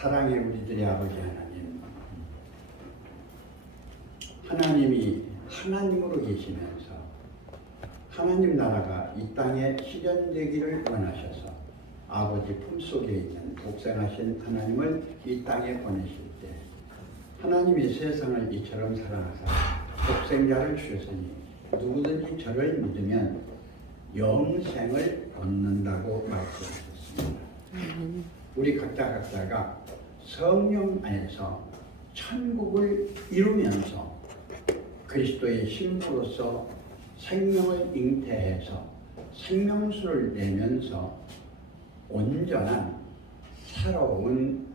사랑의 우리들의 아버지 하나님, 하나님이 하나님으로 계시면서 하나님 나라가 이 땅에 실현되기를 원하셔서 아버지 품속에 있는 독생하신 하나님을 이 땅에 보내실 때 하나님이 세상을 이처럼 사랑하사 독생자를 주셨으니 누구든지 저를 믿으면 영생을 얻는다고 말씀하셨습니다. 우리 각자가 성령 안에서 천국을 이루면서 그리스도의 신부로서 생명을 잉태해서 생명수를 내면서 온전한 새로운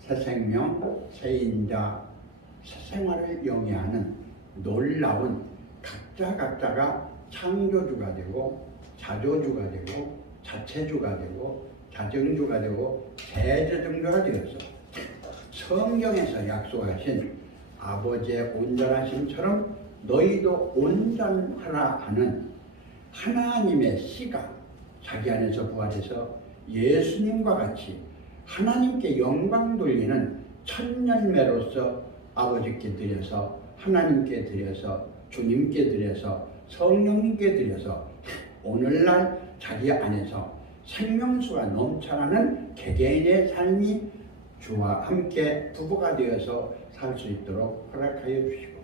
새 생명, 새 인자, 새 생활을 영위하는 놀라운 각자가 창조주가 되고 자조주가 되고 자체주가 되고 자정주가 되고 대저정주가 되어서 성경에서 약속하신 아버지의 온전하심처럼 너희도 온전하라 하는 하나님의 씨가 자기 안에서 부활해서 예수님과 같이 하나님께 영광 돌리는 첫 열매로서 아버지께 드려서 하나님께 드려서 주님께 드려서 성령님께 드려서 오늘날 자기 안에서 생명수가 넘쳐나는 개개인의 삶이 주와 함께 부부가 되어서 살 수 있도록 허락하여 주시고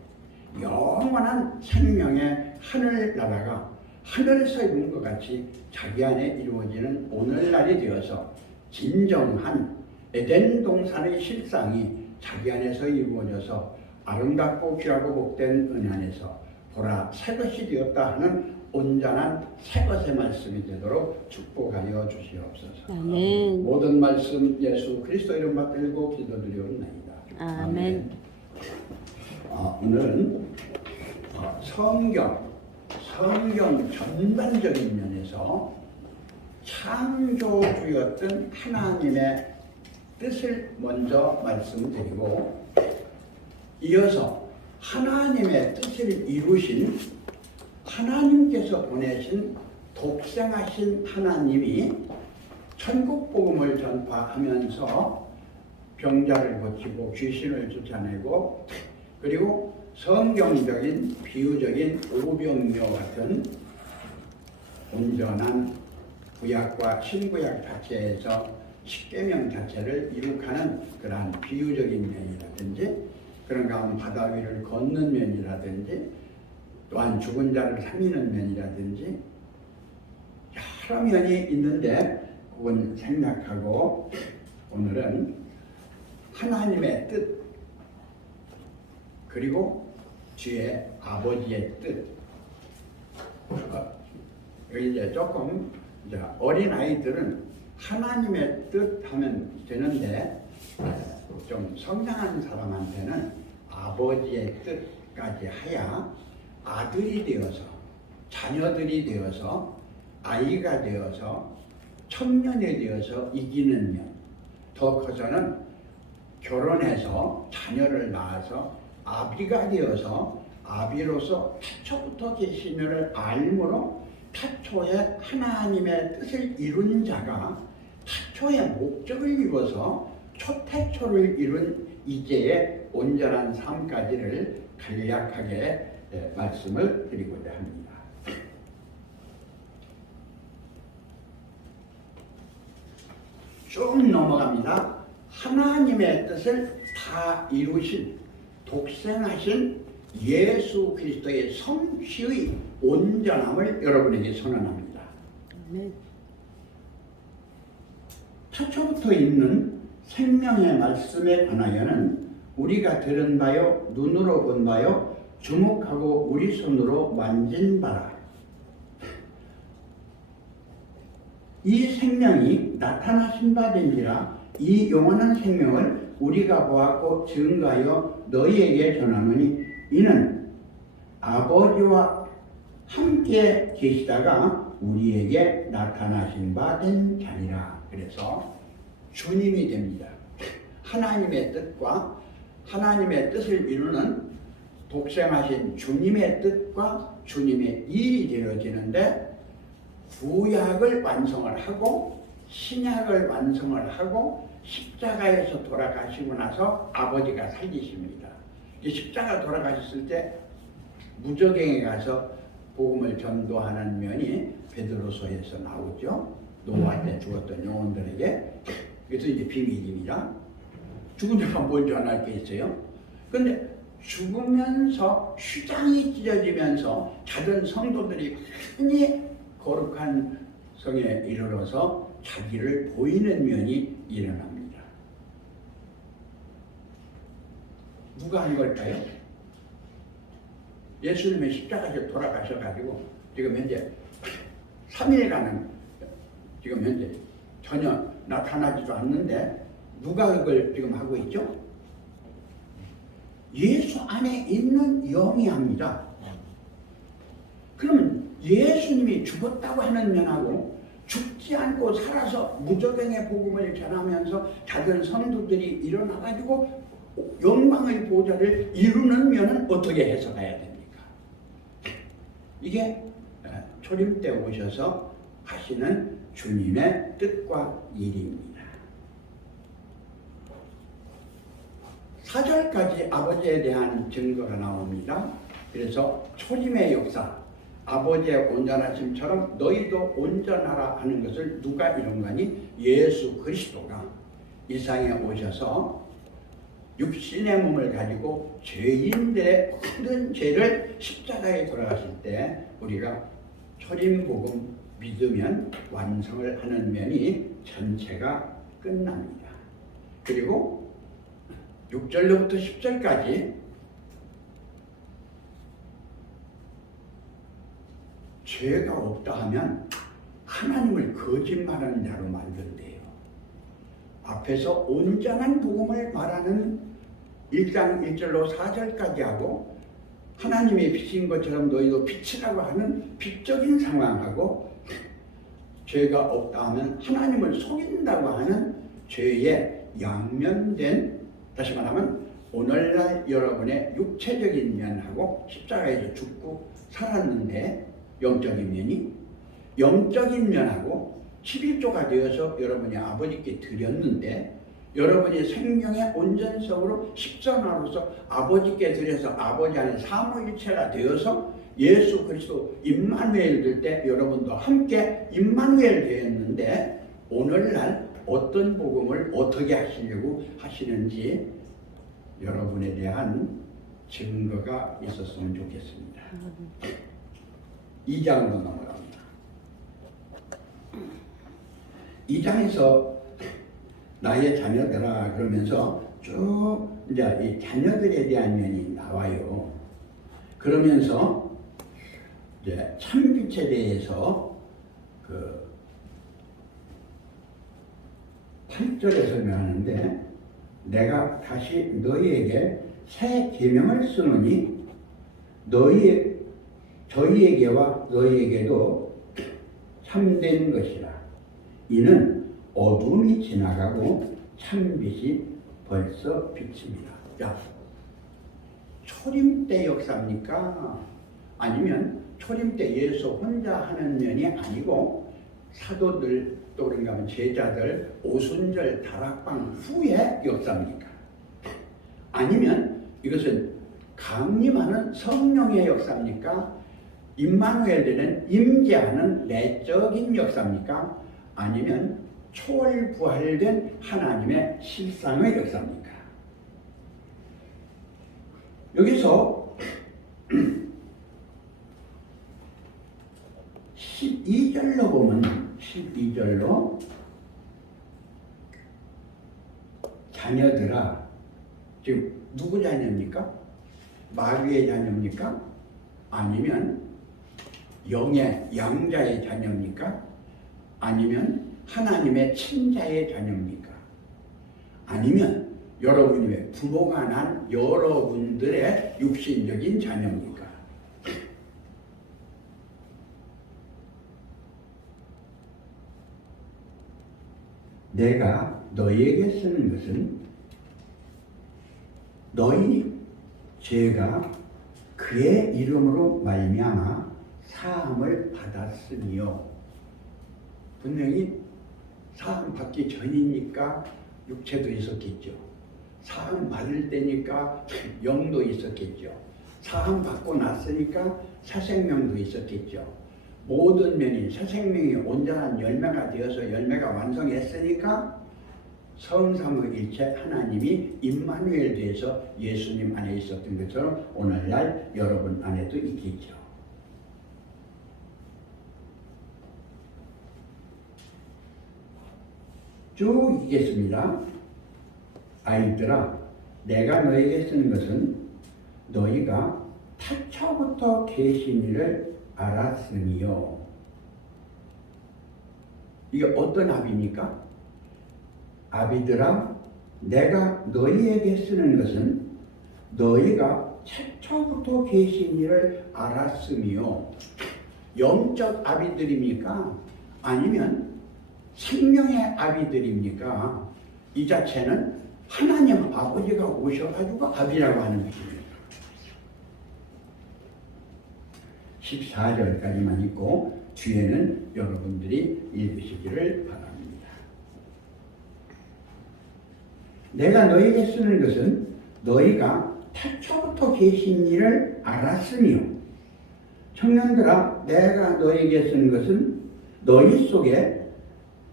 영원한 생명의 하늘나라가 하늘에서 이룬 것 같이 자기 안에 이루어지는 오늘날이 되어서 진정한 에덴 동산의 실상이 자기 안에서 이루어져서 아름답고 귀하고 복된 은혜 안에서 보라 새것이 되었다 하는 온전한 새것의 말씀이 되도록 축복하여 주시옵소서. 아멘. 모든 말씀 예수 그리스도 이름 받들고 기도드리옵나이다. 아멘. 오늘은 성경 전반적인 면에서 창조주였던 하나님의 뜻을 먼저 말씀드리고 이어서 하나님의 뜻을 이루신 하나님께서 보내신 독생하신 하나님이 천국 복음을 전파하면서 병자를 고치고 귀신을 쫓아내고 그리고 성경적인 비유적인 오병이어 같은 온전한 구약과 신구약 자체에서 십계명 자체를 이룩하는 그러한 비유적인 면이라든지 그런 가운데 바다 위를 걷는 면이라든지 또한 죽은 자를 살리는 면이라든지 여러 면이 있는데 그건 생략하고 오늘은 하나님의 뜻 그리고 주의 아버지의 뜻 여기 이제 조금 이제 어린 아이들은 하나님의 뜻 하면 되는데 좀 성장한 사람한테는 아버지의 뜻까지 하야 아들이 되어서 자녀들이 되어서 아이가 되어서 청년이 되어서 이기는 면 더 커서는 결혼해서 자녀를 낳아서 아비가 되어서 아비로서 태초부터 계시면을 알므로 태초에 하나님의 뜻을 이룬 자가 태초의 목적을 이루어서 초태초를 이룬 이제의 온전한 삶까지를 간략하게 말씀을 드리고자 합니다. 쭉 넘어갑니다. 하나님의 뜻을 다 이루신 독생하신 예수 그리스도의 성취의 온전함을 여러분에게 선언합니다. 아멘. 태초부터 있는 생명의 말씀에 관하여는 우리가 들은 바요 눈으로 본 바요 주목하고 우리 손으로 만진 바라. 이 생명이 나타나신 바 된지라 이 영원한 생명을 우리가 보았고 증거하여 너희에게 전하노니 이는 아버지와 함께 계시다가 우리에게 나타나신 바 된 자니라. 그래서 주님이 됩니다. 하나님의 뜻과 하나님의 뜻을 이루는 독생하신 주님의 뜻과 주님의 일이 되어지는데 구약을 완성을 하고 신약을 완성을 하고 십자가에서 돌아가시고 나서 아버지가 살리십니다. 십자가 돌아가셨을 때 무저갱에 가서 복음을 전도하는 면이 베드로서에서 나오죠. 노아한테 죽었던 영혼들에게. 그래서 이제 비밀입니다. 죽은 자가 뭘 전할 게 있어요? 근데 죽으면서 휘장이 찢어지면서 작은 성도들이 흔히 거룩한 성에 이르러서 자기를 보이는 면이 일어납니다. 누가 한 걸까요? 예수님의 십자가에서 돌아가셔가지고 지금 현재 3일간은 지금 현재 전혀 나타나지도 않는데 누가 그걸 지금 하고 있죠? 예수 안에 있는 영이 합니다. 그러면 예수님이 죽었다고 하는 면하고 죽지 않고 살아서 무저갱의 복음을 전하면서 작은 성도들이 일어나가지고 영광의 보좌를 이루는 면은 어떻게 해석해야 됩니까? 이게 초림 때 오셔서 하시는 주님의 뜻과 일입니다. 4절까지 아버지에 대한 증거가 나옵니다. 그래서 초림의 역사, 아버지의 온전하심처럼 너희도 온전하라 하는 것을 누가 이룬가니? 예수 그리스도가 이 세상에 오셔서 육신의 몸을 가지고 죄인들의 모든 죄를 십자가에 돌아가실 때 우리가 초림복음 믿으면 완성을 하는 면이 전체가 끝납니다. 그리고 6절로부터 10절까지 죄가 없다 하면 하나님을 거짓말하는 자로 만든대요. 앞에서 온전한 복음을 말하는 1장 1절로 4절까지 하고 하나님의 빛인 것처럼 너희도 빛이라고 하는 빛적인 상황하고 죄가 없다 하면 하나님을 속인다고 하는 죄의 양면된, 다시 말하면 오늘날 여러분의 육체적인 면하고 십자가에서 죽고 살았는데 영적인 면이, 영적인 면하고 11조가 되어서 여러분이 아버지께 드렸는데 여러분이 생명의 온전성으로 십자가로서 아버지께 드려서 아버지 안에 삼위일체가 되어서 예수 그리스도 임마누엘 될 때 여러분도 함께 임마누엘 되었는데 오늘날 어떤 복음을 어떻게 하시려고 하시는지 여러분에 대한 증거가 있었으면 좋겠습니다. 2장으로 넘어갑니다. 2장에서 나의 자녀들아 그러면서 쭉 이제 이 자녀들에 대한 면이 나와요. 그러면서 이제 참빛에 대해서 그 8절에 설명하는데 내가 다시 너희에게 새 계명을 쓰노니 저희에게와 너희에게도 참된 것이라. 이는 어둠이 지나가고 참빛이 벌써 비칩니다. 야, 초림 때 역사입니까? 아니면 초림 때 예수 혼자 하는 면이 아니고 사도들 또 그런가 하면 제자들 오순절 다락방 후의 역사입니까? 아니면 이것은 강림하는 성령의 역사입니까? 임마누엘 되는 임재하는 내적인 역사입니까? 아니면 초월부활된 하나님의 실상의 역사입니까? 여기서 12절로 보면 12절로 자녀들아, 지금 누구 자녀입니까? 마귀의 자녀입니까? 아니면 영의 양자의 자녀입니까? 아니면 하나님의 친자의 자녀입니까? 아니면 여러분의 부모가 난 여러분들의 육신적인 자녀입니까? 내가 너희에게 쓰는 것은 너희 죄가 그의 이름으로 말미암아 사함을 받았으니요. 분명히 사함 받기 전이니까 육체도 있었겠죠. 사함 받을 때니까 영도 있었겠죠. 사함 받고 났으니까 새 생명도 있었겠죠. 모든 면이 새 생명이 온전한 열매가 되어서 열매가 완성했으니까 성삼위일체 하나님이 임마누엘 되어서 예수님 안에 있었던 것처럼 오늘날 여러분 안에도 있겠죠. 쭉 읽겠습니다. 아이들아, 내가 너에게 쓰는 것은 너희가 태초부터 계신 이를 알았으니요. 이게 어떤 아비입니까? 아비들아, 내가 너희에게 쓰는 것은 너희가 태초부터 계신 이를 알았으며, 영적 아비들입니까? 아니면 생명의 아비들입니까? 이 자체는 하나님 아버지가 오셔가지고 아비라고 하는 것입니다. 14절까지만 읽고 뒤에는 여러분들이 읽으시기를 바랍니다. 내가 너에게 쓰는 것은 너희가 태초부터 계신 이를 알았으며, 청년들아, 내가 너에게 쓰는 것은 너희 속에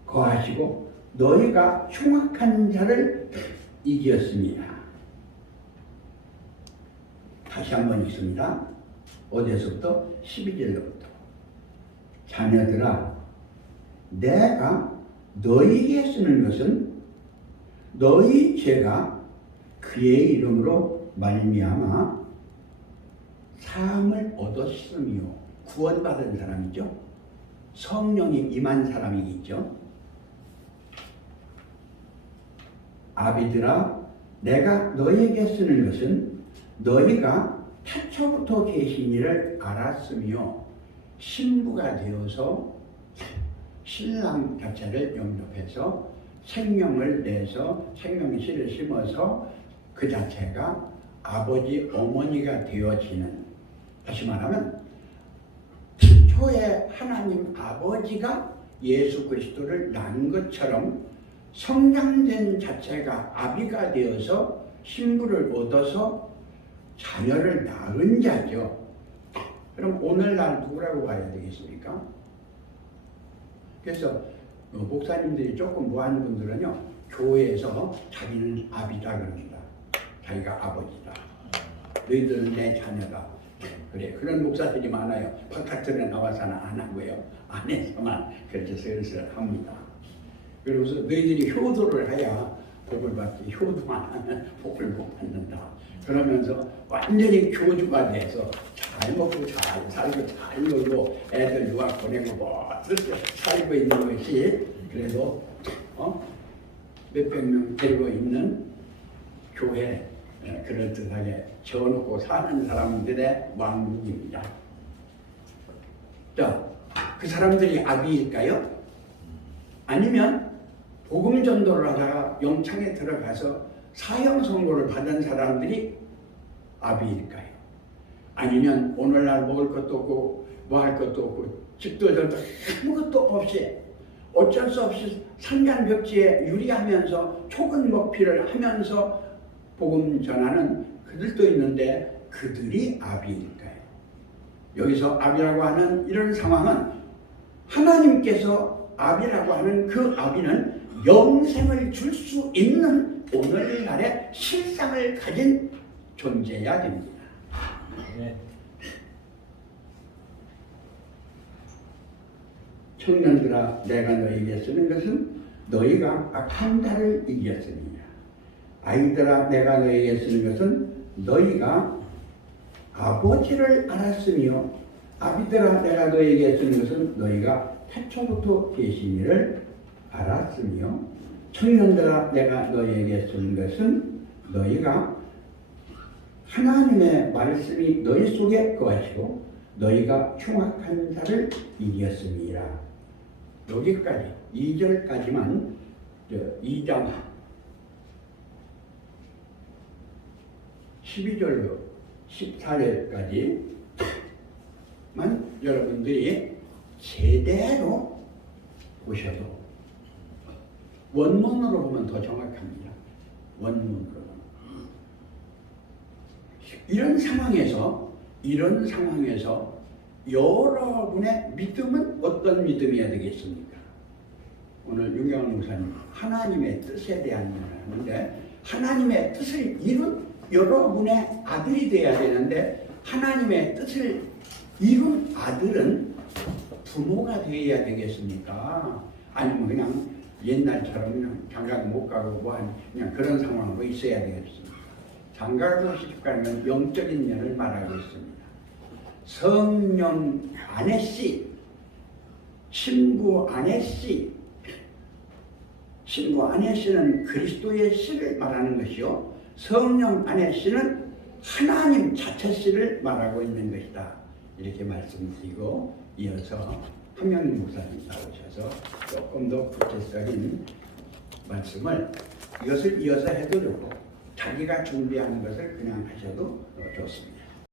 거하시고 너희가 흉악한 자를 이겼습니다. 다시 한번 읽습니다. 어디서부터? 12절로부터. 자녀들아, 내가 너희에게 쓰는 것은 너희 죄가 그의 이름으로 말미암아 사함을 얻었으며, 구원받은 사람이죠. 성령이 임한 사람이겠죠. 아비들아, 내가 너희에게 쓰는 것은 너희가 태초부터 계신 이를 알았으며 신부가 되어서 신랑 자체를 영접해서 생명을 내서 생명의 씨를 심어서 그 자체가 아버지 어머니가 되어지는, 다시 말하면 태초에 하나님 아버지가 예수 그리스도를 낳은 것처럼 성장된 자체가 아비가 되어서 신부를 얻어서 자녀를 낳은 자죠. 그럼 오늘날 누구라고 봐야 되겠습니까? 그래서 목사님들이 조금 뭐하는 분들은요, 교회에서 자기는 아비다 그럽니다. 자기가 아버지다. 너희들은 내 자녀다. 그래, 그런 목사들이 많아요. 바깥으로 나와서는 안 하고요, 안에서만 그렇게 슬슬 합니다. 그래서 너희들이 효도를 해야 복을 받지, 효도만 하면 복을 못 받는다. 그러면서 완전히 교주가 돼서 잘 먹고 잘 살고 잘 놀고 애들 유학 보내고 멋지게 살고 있는 것이 그래도 몇백 명 데리고 있는 교회, 그럴듯하게 지어놓고 사는 사람들의 왕국입니다. 자, 그 사람들이 아비일까요? 아니면 복음 전도를 하다가 영창에 들어가서 사형 선고를 받은 사람들이 아비일까요? 아니면 오늘날 먹을 것도 없고 뭐 할 것도 없고 집도 저도 아무것도 없이 어쩔 수 없이 산간벽지에 유리하면서 초근 먹피를 하면서 복음 전하는 그들도 있는데 그들이 아비일까요? 여기서 아비라고 하는 이런 상황은 하나님께서 아비라고 하는 그 아비는 영생을 줄 수 있는 오늘날의 실상을 가진 존재여야 됩니다. 네. 청년들아, 내가 너희에게 쓰는 것은 너희가 악한 자를 이겼습니다. 아이들아, 내가 너희에게 쓰는 것은 너희가 아버지를 알았으며, 아비들아, 내가 너희에게 쓰는 것은 너희가 태초부터 계신 이를 알았으며, 청년들아, 내가 너희에게 쓰는 것은 너희가 하나님의 말씀이 너희 속에 거하시고 너희가 흉악한 자를 이겼습니다. 여기까지 2절까지만 2장 12절로 14절까지만 여러분들이 제대로 보셔도 원문으로 보면 더 정확합니다. 원문으로. 이런 상황에서 여러분의 믿음은 어떤 믿음이어야 되겠습니까? 오늘 윤경원 목사님 하나님의 뜻에 대한 말을 하는데, 하나님의 뜻을 이룬 여러분의 아들이 돼야 되는데, 하나님의 뜻을 이룬 아들은 부모가 되어야 되겠습니까? 아니면 그냥 옛날처럼 그냥 장가도 못 가고 그냥 그런 상황으로 있어야 되겠습니까? 장가를 시집가는 영적인 면을 말하고 있습니다. 성령 아내 씨, 신부 아내 씨, 신부 아내 씨는 그리스도의 씨를 말하는 것이요, 성령 아내 씨는 하나님 자체 씨를 말하고 있는 것이다. 이렇게 말씀드리고, 이어서 한명림 목사님 나오셔서 조금 더 구체적인 말씀을 이것을 이어서 해도 좋고, 자기가 준비하는 것을 그냥 하셔도 좋습니다.